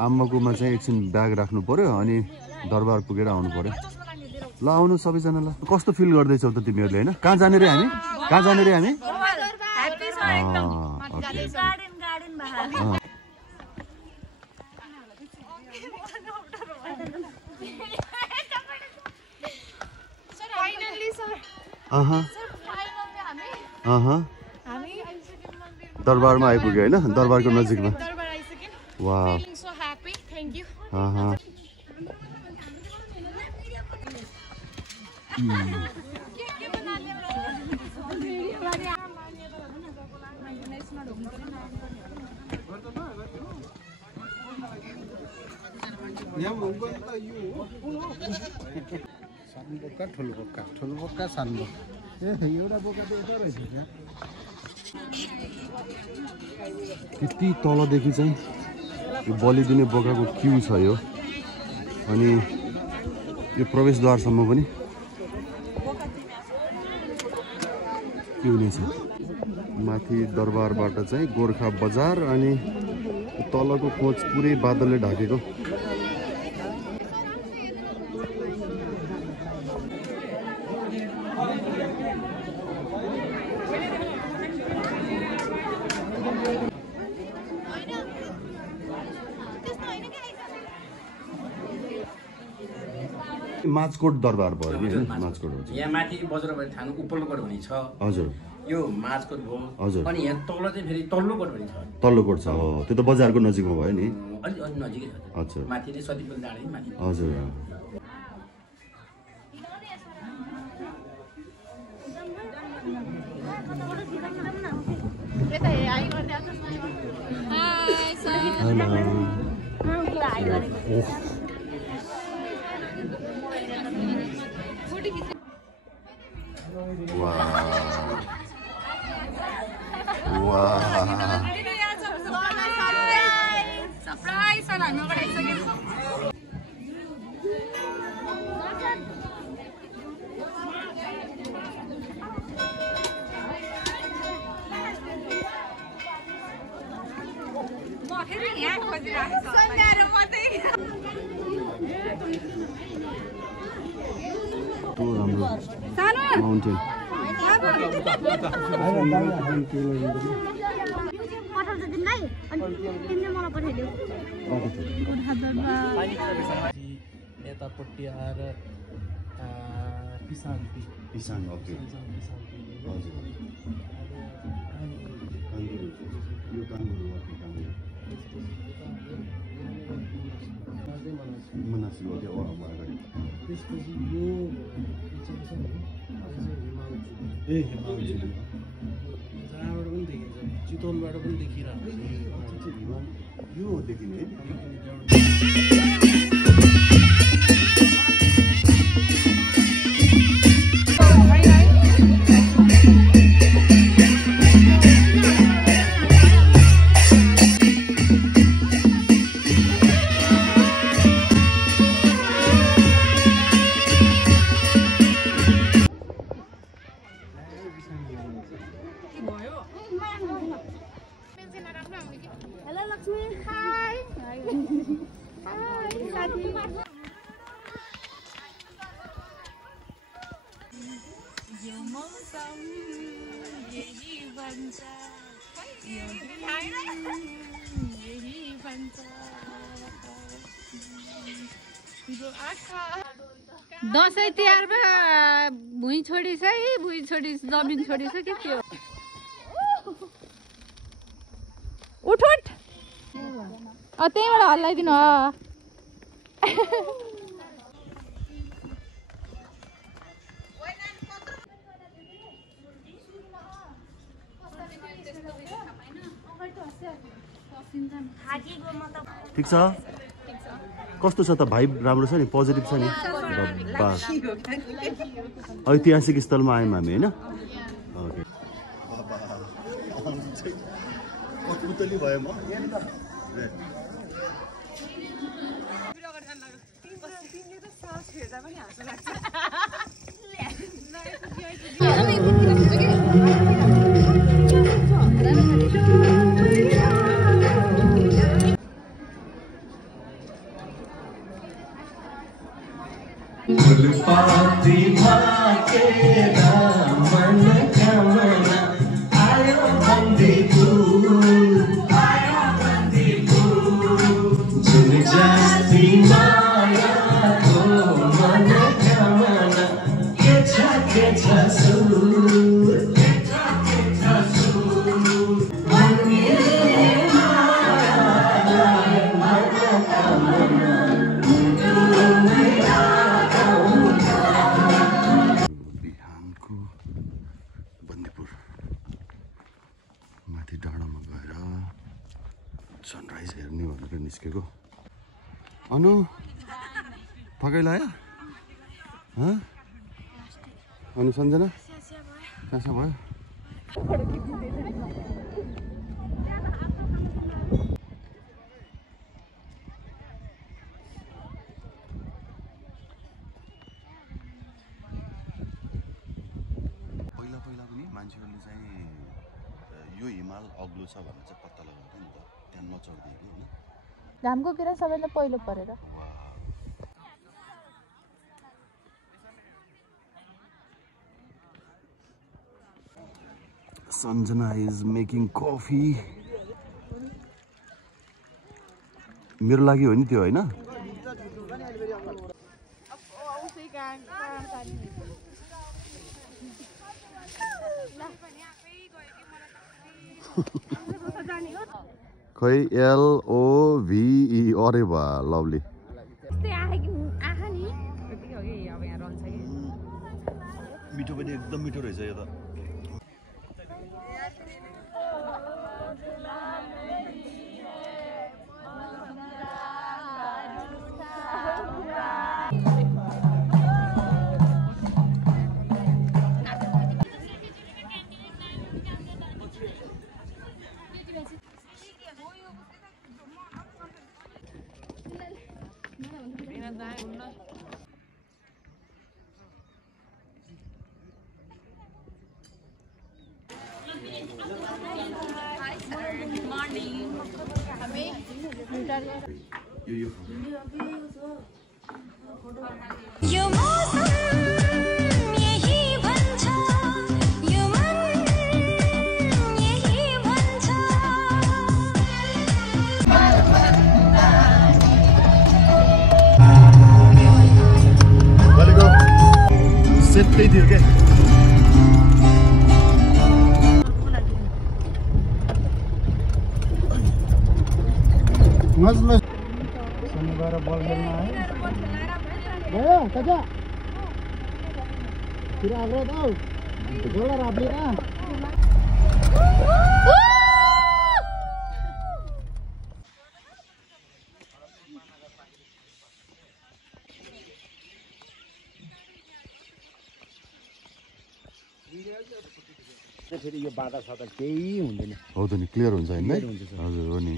आम्माकोमा चाहिँ एकछिन ब्याग राख्नु पर्यो अनि दरबार पुगेर आउनु पर्यो। ल आउनु सबैजना। ल कस्तो फिल गर्दैछौ त तिमीहरूले हैन? कहाँ जाने रे हामी? कहाँ जाने रे हामी? दरबारमा आइपुग्यो हैन? दरबारको नजिकमा। वाह ठुलो बोक्का सानो एउटा बोक्का त उता रहेछ क्या। यति तलदेखि चाहिँ यो बलि दिने बोकाको क्यु छ यो। अनि यो प्रवेशद्वारसम्म पनि क्यु नै छ। माथि दरबारबाट चाहिँ गोर्खा बजार अनि तलको कोच पुरै बादलले ढाकेको। माचकोट दरबार भयो नि माचकोट हुन्छ। यहाँ माथि बज्रबारी थानु उपल्लोकोट भन्ने छ। हजुर यो माचकोट भयो। हजुर अनि यहाँ तल चाहिँ फेरि तल्लोकोट भन्ने छ। तल्लोकोट छ हो, त्यो त बजारको नजिकमा भयो नि। अलि अलि नजिकै छ। अच्छा माथि चाहिँ सतीपुर डाँडै माथि। हजुर माउन्टेन यतापट्टि आएर पिसाङ ओके हजुर यो काङ्गुरु मनासी हो त्यो अगाडि। त्यसपछि यो ए हिमाल जहाँबाट पनि देखिन्छ, चितवनबाट पनि देखिरहेको यो देखिने दसैँ तिहारमा भुइँ छोडिस है, भुइँ छोडिस, जमिन छोडिस के त्यो उठ उठ त्यहीँबाट हल्लाइदिनु हो। ठिक छ कस्तो छ त भाइब राम्रो छ नि पोजिटिभ छ नि ऐतिहासिक स्थलमा आयौँ हामी होइन ओके कठपुतली भयो म सनराइज हेर्ने भनेर निस्केको अनु थकाइ लाग्यो अनि सम्झना कहाँ भयो पहिला पनि मान्छेहरूले चाहिँ यो हिमाल अग्लो छ भनेर चाहिँ पत्ता लगाउँथ्यो नि त त्यहाँ नचढ्दै कि होइन घामको किरण सबैभन्दा पहिलो परेर Sanjana is making coffee. मेरो लागि हो नि त्यो होइन खै LOVE अरे भा लभली मिठो पनि एकदम मिठो रहेछ यो त यो मौसम यही भन्छ यो मन यही भन्छ भनेको सेटै थियो के मजमा शनिबार बल खेल्न आयो गयो कता फिर आग्रह दाउ जोला राब्ली ना फेरि यो बाधा छ त केही हुँदैन हो त नि क्लियर हुन्छ हैन हजुर हो नि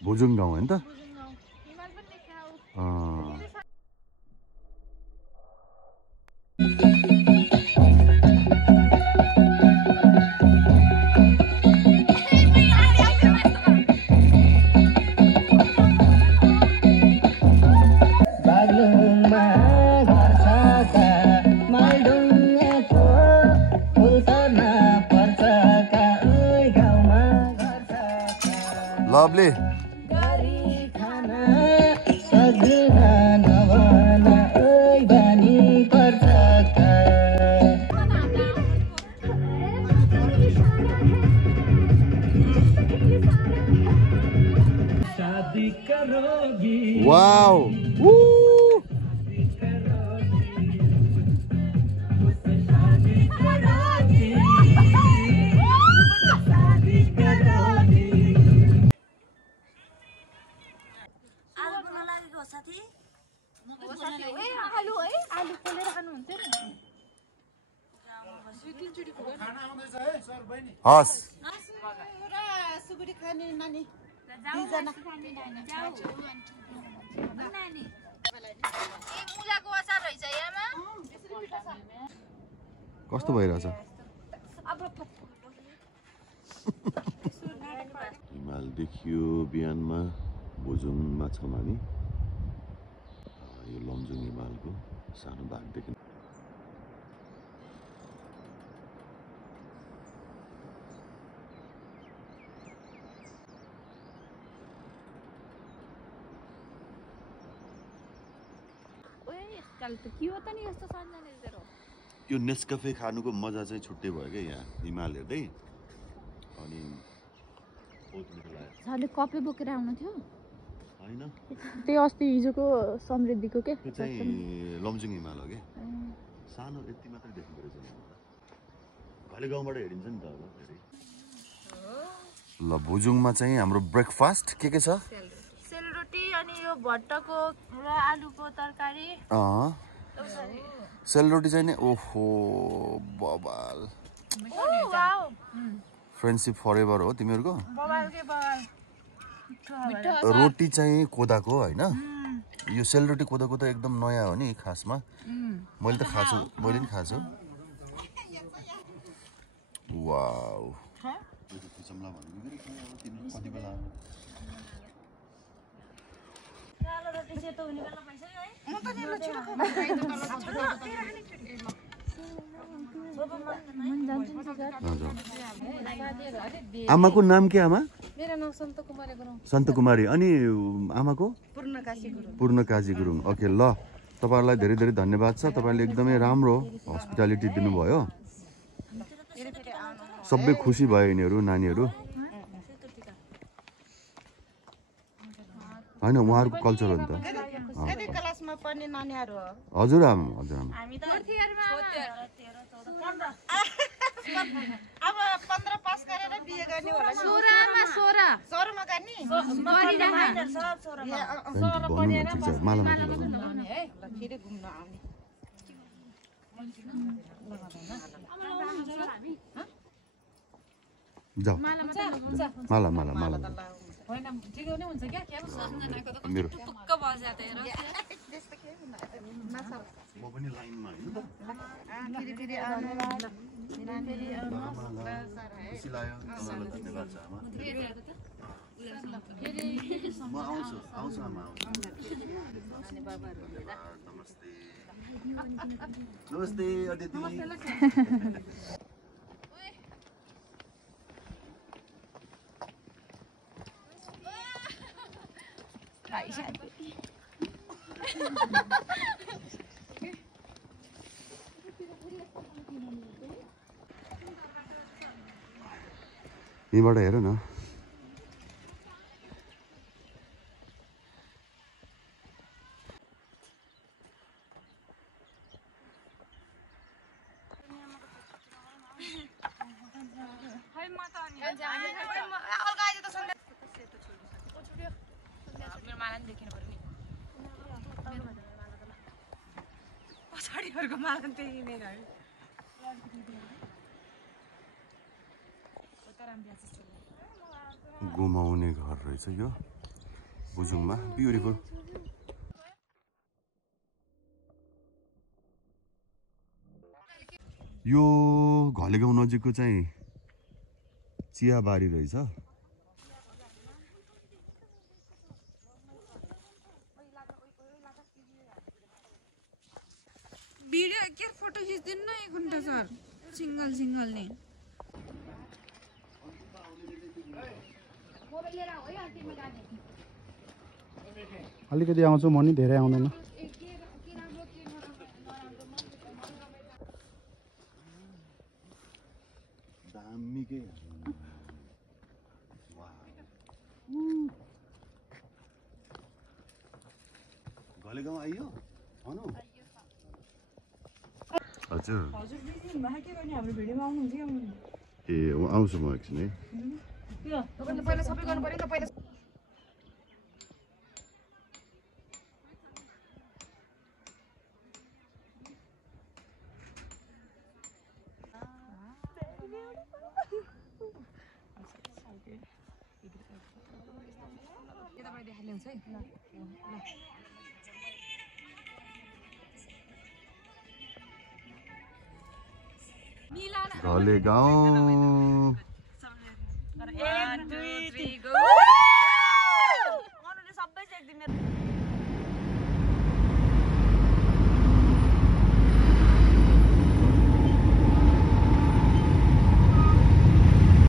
भुजुङ गाउँ हैन त lovely wow woo आलु है आलु पोलेर खानुहुन्छ नि हस् एउटा सुगुरी खाने नानी दुईजना मुलाको अचार रहेछ यामा कस्तो भइरहेछ हिमाल देखियो बिहानमा भुजुङमा छौँ हामी यो लमजुङ हिमालको सानो भागदेखि यो नेस्कफे खानुको मजा चाहिँ छुट्टै भयो क्या यहाँ हिमाल हेर्दै अनि कपे बोकेर आउनु थियो होइन त्यो अस्ति हिजोको समृद्धिको के त्यो चाहिँ लमजुङ हिमाल हो क्या सानो यति मात्रै देख्नु रहेछ घले गाउँबाट हेरिन्छ नि त अब ल भुजुङमा चाहिँ हाम्रो ब्रेकफास्ट के छ सेलरोटी अनि यो भट्टको र आलुको तरकारी सेलरोटी चाहिँ नि ओहो बबाल फ्रेन्डसिप फरएभर हो तिमीहरूको रोटी चाहिँ कोदाको होइन यो सेलरोटी कोदाको त एकदम नयाँ हो नि खासमा मैले त खाएको छु मैले पनि खाएको छु वाउ कति बेला आमाको नाम के आमा मेरो नाम सन्त कुमारी गुरुङ सन्त कुमारी अनि आमाको पूर्ण काजी गुरुङ ओके ल तपाईँहरूलाई धेरै धेरै धन्यवाद छ तपाईँले एकदमै राम्रो हस्पिटालिटी दिनुभयो सबै खुसी भयो यिनीहरू नानीहरू होइन उहाँहरूको कल्चर हो नि त क्लासमा पढ्ने नानीहरू हो हजुर आमा हजुर आमा अब 15 पास गरेर बिहे गर्ने होला 16 मा गर्ने माला मात्रै है फेरि घुम्न आउने जाऊ माला माला माला होइन ठिकै नै हुन्छ क्या मेरो टुक्क बजा त हेर म पनि लाइनमा हैन त फेरि खुसी लाग्यो तपाईँलाई धन्यवाद छ आमा म आउँछु आमा नमस्ते नमस्ते अदिति यहीँबाट हेर न घुमाउने घर रहेछ यो भुजुङमा ब्युटिफुल यो घलेगाउँ नजिकको चाहिँ चियाबारी रहेछ भिडियो के फोटो खिच्दिनु न 1 घण्टा सर सिंगल नै अलिकति आउँछु म नि धेरै आउँदैन दामीकै घलेगाउँ आइयो भनौ हजुर ए आउँछु म एकछिन है घले गाउँ 1 2 3 गो